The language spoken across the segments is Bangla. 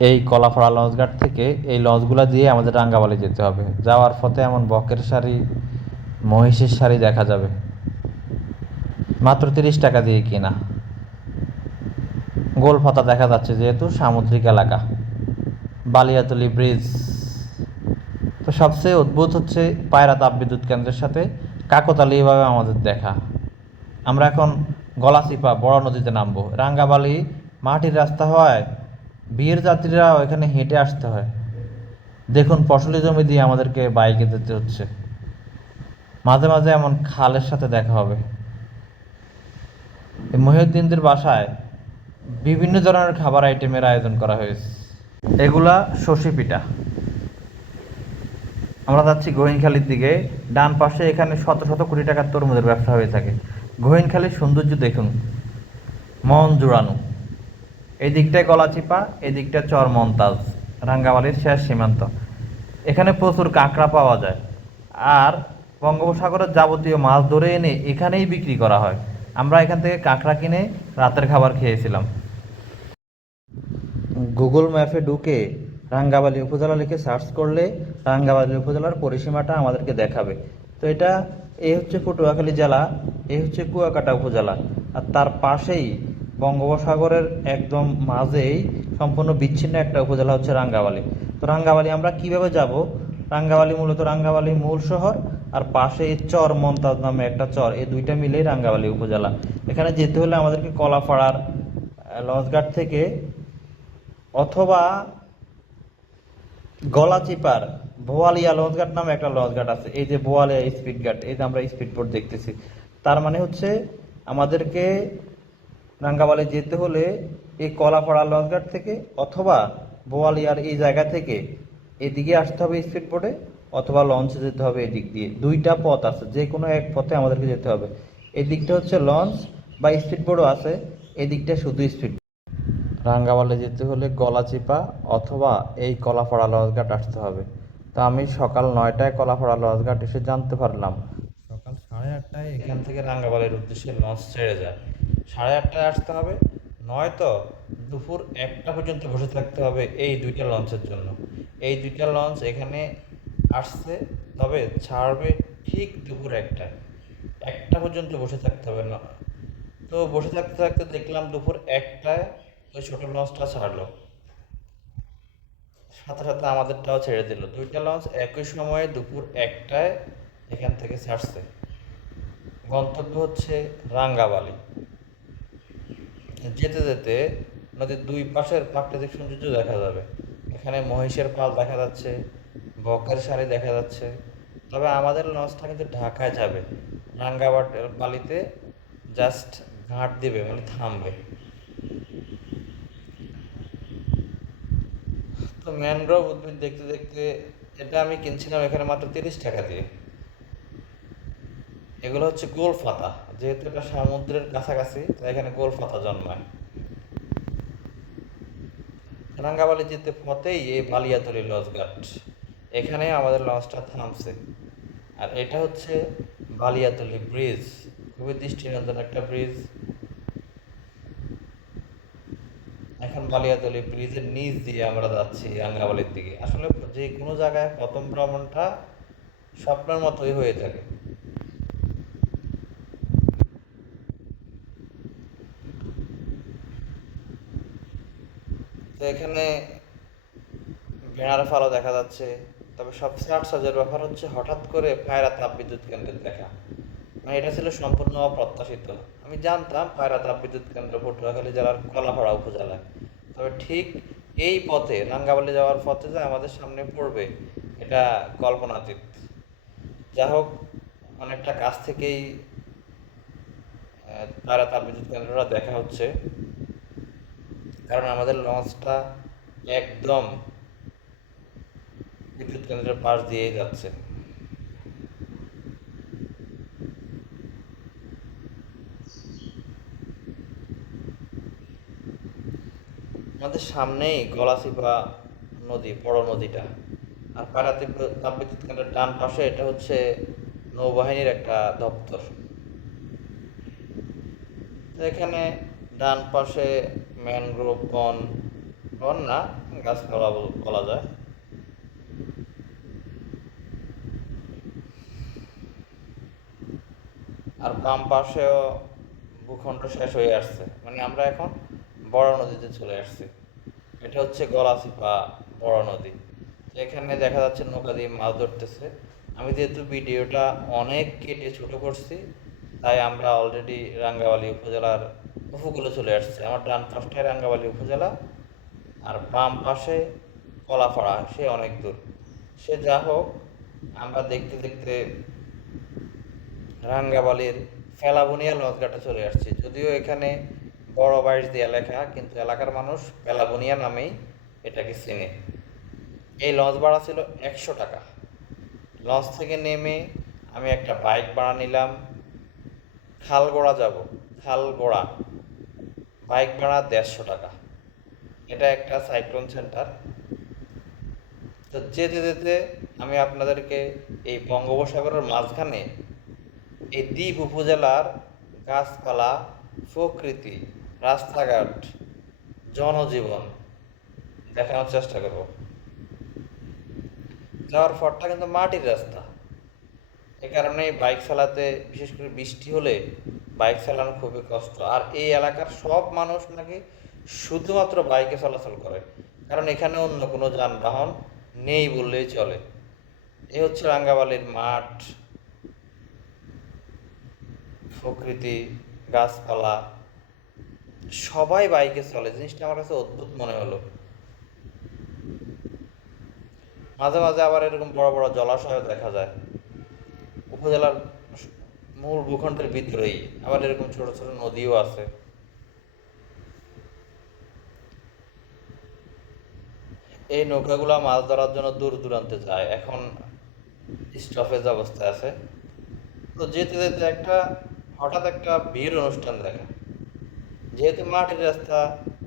এই কলাফড়া লঞ্চঘাট থেকে এই লঞ্চগুলো দিয়ে আমাদের রাঙ্গাবালি যেতে হবে। যাওয়ার পথে এমন বকের শাড়ি, মহিষের শাড়ি দেখা যাবে। মাত্র তিরিশ টাকা দিয়ে কিনা। গোল দেখা যাচ্ছে যেহেতু সামুদ্রিক এলাকা। বালিয়াতলি ব্রিজ। তো সবচেয়ে অদ্ভুত হচ্ছে পায়রা তাপবিদ্যুৎ কেন্দ্রের সাথে কাকতালীয়ভাবে আমাদের দেখা। আমরা এখন গলাচিপা বড় নদীতে নামবো। রাঙ্গাবালি মাটির রাস্তা হওয়ায় বিয়ের যাত্রীরা ওইখানে হেঁটে আসতে হয়। দেখুন, ফসলি জমি দিয়ে আমাদেরকে বাইকে যেতে হচ্ছে। মাঝে মাঝে এমন খালের সাথে দেখা হবে। মহিউদ্দিনদের বাসায় বিভিন্ন ধরনের খাবার আইটেমের আয়োজন করা হয়েছে। এগুলা শশী পিঠা। আমরা যাচ্ছি গোহিনখালির দিকে। ডান পাশে এখানে শত শত কোটি টাকার তরমুজের ব্যবসা হয়ে থাকে। গোহিনখালির সৌন্দর্য দেখুন। মন জুড়ানো। এই দিকটায় গলাচিপা এই দিকটা চর মমতাজ রাঙ্গামালির শেষ সীমান্ত। এখানে প্রচুর কাঁকড়া পাওয়া যায়। আর বঙ্গোপসাগরের যাবতীয় মাছ ধরে এনে এখানেই বিক্রি করা হয়। আমরা এখান থেকে কাঁকড়া কিনে রাতের খাবার খেয়েছিলাম। গুগল ম্যাপে ঢুকে রাঙ্গাবালি উপজেলা লিখে সার্চ করলে রাঙ্গাবালি উপজেলার পরিসীমাটা আমাদেরকে দেখাবে। তো এটা এই হচ্ছে পটুয়াখালী জেলা এই হচ্ছে কুয়াকাটা উপজেলা। আর তার পাশেই বঙ্গোপসাগরের একদম মাঝেই সম্পূর্ণ বিচ্ছিন্ন একটা উপজেলা হচ্ছে রাঙ্গাবালি তো রাঙ্গাবালি আমরা কীভাবে যাব? রাঙ্গাবালি মূলত রাঙ্গাবালি মূল শহর আর পাশে চর মন্তাজ নামে একটা চর, এই দুইটা মিলেই রাঙ্গাবালি উপজেলা। এখানে যেতে হলে আমাদেরকে কলাপাড়ার লঞ্চঘাট থেকে অথবা গলাচিপার বোয়ালিয়া লঞ্চঘাট নামে একটা লঞ্চঘাট আছে। এই যে বোয়ালিয়া স্পিড ঘাট, এই যে আমরা স্পিড বোট দেখতেছি। তার মানে হচ্ছে আমাদেরকে রাঙ্গাবালি যেতে হলে এই কলাপাড়া লঞ্চঘাট থেকে অথবা বোয়ালিয়ার এই জায়গা থেকে এদিকে আসতে হবে স্পিড বোটে অথবা লঞ্চে যেতে হবে এদিক দিয়ে। দুইটা পথ আছে, যে কোনো এক পথে আমাদেরকে যেতে হবে। এদিকটা হচ্ছে লঞ্চ বা স্পিড বোটও আছে এই দিকটা শুধু স্পিড রাঙ্গাবালে যেতে হলে গলাচিপা অথবা এই কলাপাড়া লঞ্চঘাট আসতে হবে। তো আমি সকাল নয়টায় কলাপাড়া লঞ্চঘাট এসে জানতে পারলাম। সকাল সাড়ে আটটায় এখান থেকে রাঙ্গাবালের উদ্দেশ্যে লঞ্চ ছেড়ে যায়। সাড়ে আটটায় আসতে হবে, নয়তো দুপুর একটা পর্যন্ত বসে থাকতে হবে এই দুইটা লঞ্চের জন্য। এই দুইটা লঞ্চ এখানে আসছে, তবে ছাড়বে ঠিক দুপুর একটায়। একটা পর্যন্ত বসে থাকতে হবে না। তো বসে থাকতে থাকতে দেখলাম দুপুর একটায় ওই ছোট লঞ্চটা ছাড়লো। সাথে সাথে আমাদেরটাও ছেড়ে দিল। দুইটা লঞ্চ একই সময়ে দুপুর একটায় এখান থেকে ছাড়ছে। গন্তব্য হচ্ছে রাঙ্গাবালি। যেতে যেতে নদীর দুই পাশের প্রাকৃতিক সৌন্দর্য দেখা যাবে। এখানে মহিষের পাল দেখা যাচ্ছে, বকের শাড়ি দেখা যাচ্ছে। তবে আমাদের লঞ্চটা কিন্তু ঢাকায় যাবে। রাঙ্গাবাট বালিতে জাস্ট ঘাট দিবে মানে থামবে। তো ম্যানগ্রোভ উদ্ভিদ দেখতে দেখতে এটা আমি কিনছিলাম এখানে মাত্র তিরিশ টাকা দিয়ে। এগুলো হচ্ছে গোল পাতা যেহেতু এটা সমুদ্রের কাছাকাছি তাই এখানে গোল পাতা জন্মায়। রাঙ্গাবালি যেতে পথেই এই বালিয়াতলি লঞ্চঘাট এখানে আমাদের লঞ্চটা থামছে। আর এটা হচ্ছে বালিয়াতলি ব্রিজ। খুবই দৃষ্টিনন্দন একটা ব্রিজ। এখন বালিয়াতলি ব্রিজের নিচ দিয়ে আমরা যাচ্ছি রাঙ্গাবালির দিকে। আসলে যে কোনো জায়গায় প্রথম ভ্রমণটা স্বপ্নের মতোই হয়ে থাকে। এখানে ভেড়ার ফালও দেখা যাচ্ছে তবে সবচেয়ে আশ্চর্যের ব্যাপার হচ্ছে হঠাৎ করে পায়রা তাপ বিদ্যুৎ কেন্দ্রের দেখা। মানে এটা ছিল সম্পূর্ণ অপ্রত্যাশিত আমি জানতাম পায়রা তাপ বিদ্যুৎ কেন্দ্র পটুয়াখালী জেলার কলাপাড়া উপজেলায়। তবে ঠিক এই পথে রাঙ্গাবালি যাওয়ার পথে যে আমাদের সামনে পড়বে এটা কল্পনাতীত। যা হোক অনেকটা কাছ থেকেই আহ, পায়রা তাপ বিদ্যুৎ কেন্দ্রটা দেখা হচ্ছে। কারণ আমাদের লঞ্চটা একদম বিদ্যুৎ কেন্দ্রের পাশ দিয়েই যাচ্ছে। আমাদের সামনেই গলাচিপা নদী, বড় নদীটা। আর পায়রাতে তাপবিদ্যুৎ কেন্দ্রের ডান পাশে এটা হচ্ছে নৌবাহিনীর একটা দপ্তর। এখানে ডান পাশে ম্যানগ্রোভ বন বন না? গাছপালা বল- যায়। আর বাম পাশেও ভূখণ্ড শেষ হয়ে আসছে। মানে আমরা এখন বড় নদীতে চলে আসছি। এটা হচ্ছে গলাচিপা বড় নদী। এখানে দেখা যাচ্ছে নৌকা দিয়ে মাছ ধরতেছে। আমি যেহেতু ভিডিওটা অনেক কেটে ছোট করছি, তাই আমরা অলরেডি রাঙ্গাবালী উপজেলার উপকূলে চলে আসছে। আমার ডান পাশটায় রাঙ্গাবালি উপজেলা, আর বাম পাশে কলাপাড়া, সে অনেক দূর। সে যা হোক, আমরা দেখতে দেখতে রাঙ্গাবালির ফেলাবুনিয়া লঞ্চঘাটে চলে আসছি। যদিও এখানে বড় বাইশ দিয়ে লেখা, কিন্তু এলাকার মানুষ ফেলাবুনিয়া নামেই এটাকে চেনে। এই লঞ্চ ভাড়া ছিল একশো টাকা। লঞ্চ থেকে নেমে আমি একটা বাইক ভাড়া নিলাম, খালগোড়া যাব। খালগোড়া বাইক ভাড়া দেড়শো টাকা। এটা একটা সাইক্লোন সেন্টার। তো যেতে যেতে আমি আপনাদেরকে এই বঙ্গোপসাগরের মাঝখানে এই দ্বীপ উপজেলার গাছপালা, প্রকৃতি, রাস্তাঘাট, জনজীবন দেখানোর চেষ্টা করব। যাওয়ার পরটা কিন্তু মাটির রাস্তা। এ কারণে বাইক চালাতে, বিশেষ করে বৃষ্টি হলে বাইক চালানো খুবই কষ্ট। আর এই এলাকার সব মানুষ নাকি শুধুমাত্র বাইকে চলাচল করে। কারণ এখানে অন্য কোনো যানবাহন নেই বললেই চলে। এ হচ্ছে রাঙ্গাবালির মাঠ, প্রকৃতি, গাছপালা, সবাই বাইকে চলে। জিনিসটা আমার কাছে অদ্ভুত মনে হলো। মাঝে মাঝে আবার এরকম বড় বড় জলাশয় দেখা যায়। উপজেলার মূল ভূখণ্ডের ভিতরেই আবার এরকম ছোট ছোট নদীও আছে। এই নৌকাগুলো মাছ ধরার জন্য দূর দূরান্তে যায়। এখন স্টপেজ অবস্থায় আছে। তো যেতে যেতে একটা, হঠাৎ একটা ভিড় অনুষ্ঠান দেখা। যেহেতু মাটির রাস্তা,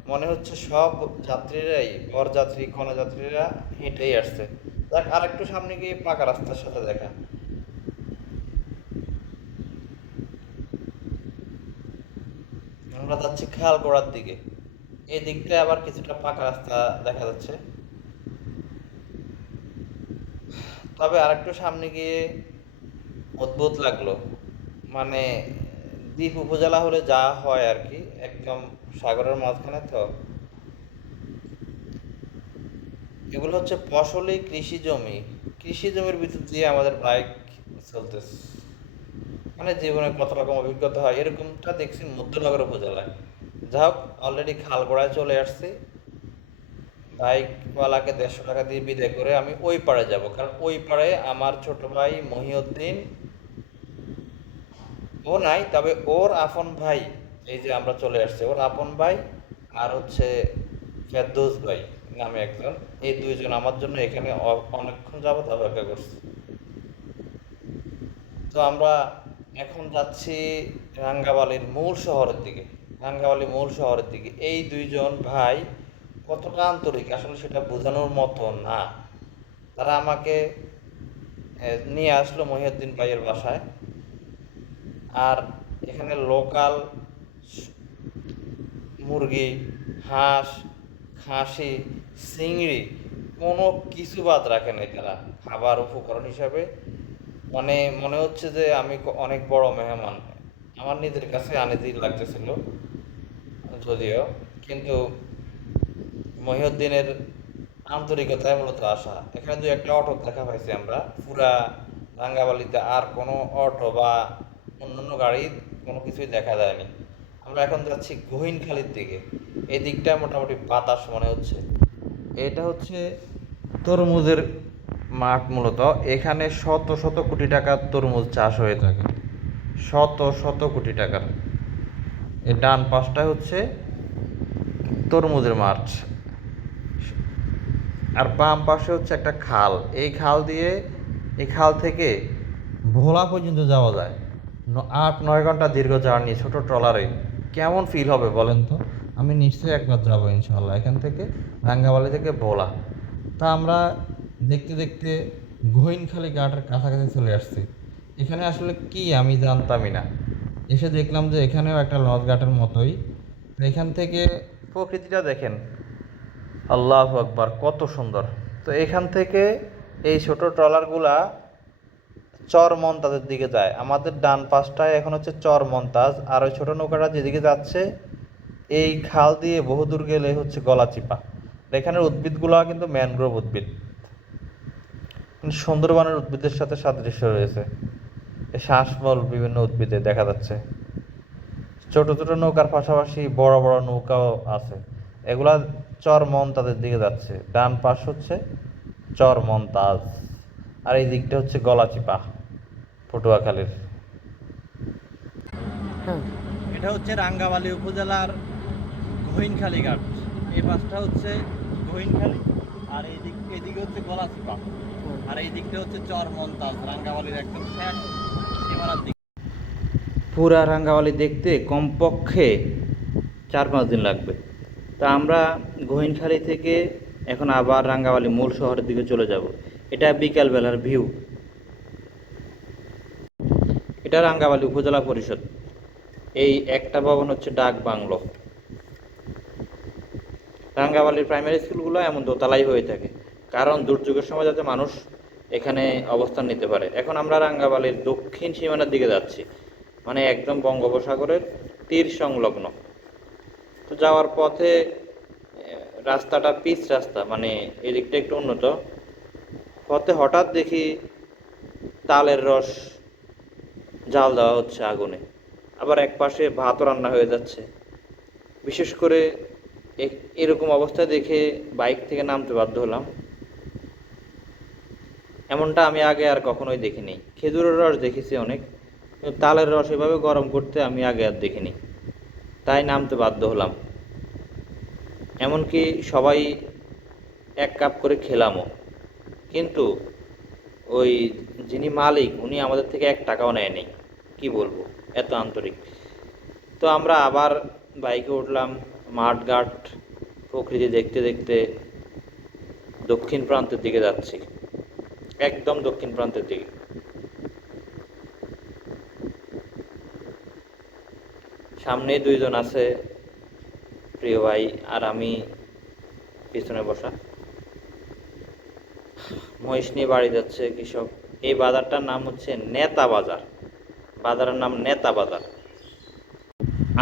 মনে হচ্ছে সব যাত্রীরাই, বরযাত্রী যাত্রীরা হেঁটেই আসছে। দেখ আর একটু সামনে গিয়ে পাকা রাস্তার সাথে দেখা। আমরা যাচ্ছি খাল গোড়ার দিকে। এই দিকটায় আবার কিছুটা পাকা রাস্তা দেখা যাচ্ছে। তবে আরেকটু সামনে গিয়ে অদ্ভুত লাগল। মানে দ্বীপ উপজেলা হলে যা হয় আর কি, একদম সাগরের মাঝখানে তো। এগুলো হচ্ছে ফসলি কৃষি জমি। কৃষি জমির ভিতর দিয়ে আমাদের বাইক চলতেছে। মানে জীবনে কত রকম অভিজ্ঞতা হয়, এরকমটা দেখছি মধ্যনগর উপজেলায়। যা হোক অলরেডি খালগোড়ায় চলে আসছি। বাইকওয়ালাকে দেড়শো টাকা দিয়ে বিদায় করে আমি ওই পাড়ে যাব, কারণ ওই পাড়ে আমার ছোট ভাই মহিউদ্দিন, ও নাই, তবে ওর আপন ভাই, এই যে আমরা চলে আসছি, ওর আপন ভাই আর হচ্ছে ফেরদৌস ভাই নামে একজন, এই দুইজন আমার জন্য এখানে অনেকক্ষণ যাবত অপেক্ষা করছে। তো আমরা এখন যাচ্ছি রাঙ্গাবালির মূল শহরের দিকে রাঙ্গাবালি মূল শহরের দিকে। এই দুইজন ভাই কতটা আন্তরিক, আসলে সেটা বোঝানোর মতো না। তারা আমাকে নিয়ে আসলো মহিউদ্দিন ভাইয়ের বাসায়। আর এখানে লোকাল মুরগি, হাঁস, খাসি, চিংড়ি কোনো কিছু বাদ রাখে তারা। খাবার উপকরণ হিসাবে মানে মনে হচ্ছে যে আমি অনেক বড় মেহমান। আমার নিজের কাছে আনিজি লাগতেছিল, যদিও। কিন্তু মহিউদ্দিনের আন্তরিকতায় মূলত আসা এখানে দু একটা অটো দেখা পাইছি আমরা। পুরা রাঙ্গাবালিতে আর কোনো অটো বা অন্যান্য গাড়ি কোনো কিছুই দেখা যায়নি। আমরা এখন যাচ্ছি গহীনখালির দিকে। এই দিকটা মোটামুটি বাতাস মনে হচ্ছে। এটা হচ্ছে তরমুজের মাঠ মূলত, এখানে শত শত কোটি টাকার তরমুজ চাষ হয়ে থাকে। শত শত কোটি টাকার। এই ডান পাশটা হচ্ছে তরমুজের মাঠ। আর বাম পাশে হচ্ছে একটা খাল। এই খাল দিয়ে, এই খাল থেকে ভোলা পর্যন্ত যাওয়া যায়। আট, নয় ঘণ্টা দীর্ঘ জার্নি ছোট ট্রলারে। কেমন ফিল হবে বলেন তো? আমি নিশ্চয়ই একবার যাব ইনশাল্লাহ এখান থেকে রাঙ্গাবালি থেকে ভোলা। তা আমরা দেখতে দেখতে গহীনখালি ঘাটের কাছাকাছি চলে আসছি। এখানে আসলে কি আমি জানতামই না। এসে দেখলাম যে এখানেও একটা লঞ্চ ঘাটের মতোই। এখান থেকে প্রকৃতিটা দেখেন। আল্লাহ আকবার, কত সুন্দর। তো এখান থেকে এই ছোট ট্রলারগুলা চর মন্তাজের দিকে যায়। আমাদের ডান পাশটায় এখন হচ্ছে চর মন্তাজ আর ওই ছোটো নৌকাটা যেদিকে যাচ্ছে, এই খাল দিয়ে বহুদূর গেলে হচ্ছে গলাচিপা। এখানের উদ্ভিদগুলো কিন্তু ম্যানগ্রোভ উদ্ভিদ। সুন্দরবনের উদ্ভিদের সাথে সাদৃশ্য রয়েছে। এই শ্বাসমূল বিভিন্ন উদ্ভিদে দেখা যাচ্ছে। ছোট ছোট নৌকার পাশাপাশি বড় বড় নৌকাও আছে। এগুলা চর মন্তাজের দিকে যাচ্ছে। ডান পাশ হচ্ছে চর মন্তাজ আর এই দিকটা হচ্ছে গলাচিপা পটুয়াখালীর। এটা হচ্ছে রাঙ্গাবালী উপজেলার গহিনখালী ঘাট। এই পাশটা হচ্ছে গহিনখালী আর এই দিক এদিকে হচ্ছে গলাচিপা। আর এই দিকটা হচ্ছে পুরা রাঙ্গাবালি দেখতে কমপক্ষে চার পাঁচ দিন লাগবে। তা আমরা গহিনখালি থেকে এখন আবার রাঙ্গাবালি মূল শহরের দিকে চলে যাব। এটা বিকালবেলার ভিউ। এটা রাঙ্গাবালি উপজেলা পরিষদ। এই একটা ভবন হচ্ছে ডাক বাংলো। রাঙ্গাবালির প্রাইমারি স্কুলগুলো এমন দোতলাই হয়ে থাকে। কারণ দুর্যোগের সময় যাতে মানুষ এখানে অবস্থান নিতে পারে। এখন আমরা রাঙ্গাবালির দক্ষিণ সীমানার দিকে যাচ্ছি। মানে একদম বঙ্গোপসাগরের তীর সংলগ্ন। তো যাওয়ার পথে রাস্তাটা পিচ রাস্তা মানে এদিকটা একটু উন্নত। পথে হঠাৎ দেখি তালের রস, জাল দেওয়া হচ্ছে আগুনে। আবার এক পাশে ভাতও রান্না হয়ে যাচ্ছে। বিশেষ করে এরকম অবস্থায় দেখে বাইক থেকে নামতে বাধ্য হলাম। এমনটা আমি আগে আর কখনোই দেখিনি। খেজুরের রস দেখেছি অনেক, কিন্তু তালের রস এভাবে গরম করতে আমি আগে আর দেখিনি। তাই নামতে বাধ্য হলাম। এমনকি সবাই এক কাপ করে খেলামও। কিন্তু ওই যিনি মালিক, উনি আমাদের থেকে এক টাকাও নেয়নি। কি বলব, এত আন্তরিক। তো আমরা আবার বাইকে উঠলাম মাঠঘাট প্রকৃতি দেখতে দেখতে দক্ষিণ প্রান্তের দিকে যাচ্ছি। একদম দক্ষিণ প্রান্তের দিকে। সামনে দুইজন আছে, প্রিয় ভাই আর আমি পিছনে বসা। মহিষ নিয়ে বাড়ি যাচ্ছে কৃষক। এই বাজারটার নাম হচ্ছে নেতা বাজার। বাজারের নাম নেতা বাজার।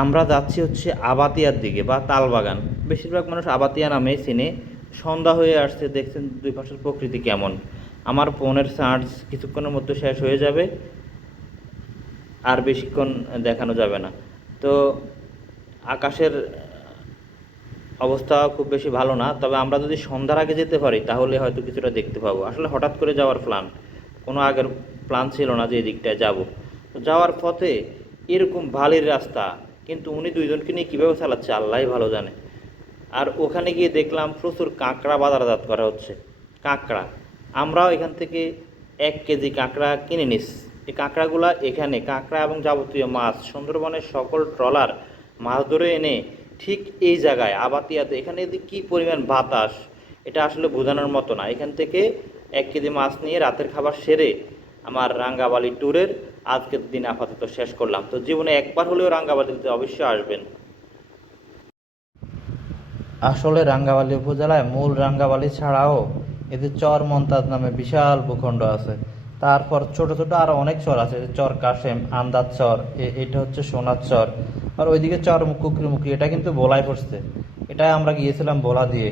আমরা যাচ্ছি হচ্ছে আবাতিয়ার দিকে বা তালবাগান। বেশিরভাগ মানুষ আবাতিয়া নামে চিনে। সন্ধ্যা হয়ে আসছে, দেখছেন দুই পাশের প্রকৃতি কেমন। আমার ফোনের চার্জ কিছুক্ষণের মধ্যে শেষ হয়ে যাবে আর বেশিক্ষণ দেখানো যাবে না। তো আকাশের অবস্থা খুব বেশি ভালো না, তবে আমরা যদি সন্ধ্যার আগে যেতে পারি, তাহলে হয়তো কিছুটা দেখতে পাবো। আসলে হঠাৎ করে যাওয়ার প্ল্যান কোনো আগের প্ল্যান ছিল না যে এদিকটায় দিকটায় যাব। তো যাওয়ার পথে এরকম ভালির রাস্তা, কিন্তু উনি দুইজনকে নিয়ে কীভাবে চালাচ্ছে আল্লাহ ভালো জানে। আর ওখানে গিয়ে দেখলাম প্রচুর কাঁকড়া বাজারজাত করা হচ্ছে। কাঁকড়া। আমরাও এখান থেকে এক কেজি কাঁকড়া কিনে নিস। এই কাঁকড়াগুলা এখানে কাঁকড়া এবং যাবতীয় মাছ, সুন্দরবনের সকল ট্রলার, মাছ ধরে এনে ঠিক এই জায়গায়, আবাতিয়াতে। এখানে যে কী পরিমাণ বাতাস, এটা আসলে বোঝানোর মতো না। এখান থেকে এক কেজি মাছ নিয়ে রাতের খাবার সেরে আমার রাঙ্গাবালি ট্যুরের আজকের দিন আপাতত শেষ করলাম। তো জীবনে একবার হলেও রাঙ্গাবালিতে অবশ্যই আসবেন। আসলে রাঙ্গাবালি উপজেলায় মূল রাঙ্গাবালি ছাড়াও এদের চর মন্তাজ নামে বিশাল ভূখণ্ড আছে। তারপর ছোট ছোট আরও অনেক চর আছে চর কাশেম, আন্দাজ চর এটা হচ্ছে সোনার চর। আর ওইদিকে চর কুকরি মুকরি এটা কিন্তু বোলাই পড়ছে। এটা আমরা গিয়েছিলাম বোলা দিয়ে।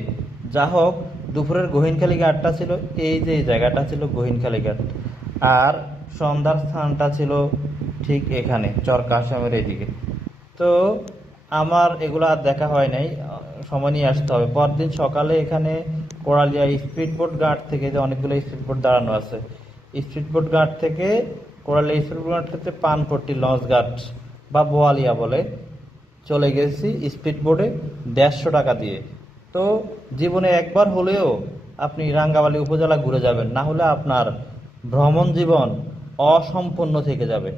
যা হোক, দুপুরের গহিনখালি ঘাটটা ছিল, এই যে জায়গাটা ছিল গহিনখালি ঘাট। আর সন্ধ্যার স্থানটা ছিল ঠিক এখানে, চর কাশেমের এইদিকে তো আমার এগুলো আর দেখা হয় নাই, সময় নিয়ে আসতে হবে। পরদিন সকালে এখানে কোড়ালিয়া স্পিডবোট গার্ড থেকে যে অনেকগুলো স্পিডবোট দাঁড়ানো আছে স্পিডবোট গার্ড থেকে কোড়ালিয়া স্পিডবোট ঘাট থেকে পানপট্টি লঞ্চ গার্ড বা বোয়ালিয়া বলে চলে গেছি স্পিডবোটে দেড়শো টাকা দিয়ে। তো জীবনে একবার হলেও আপনি রাঙ্গাবালি উপজেলা ঘুরে যাবেন, না হলে আপনার ভ্রমণ জীবন অসম্পূর্ণ থেকে যাবে।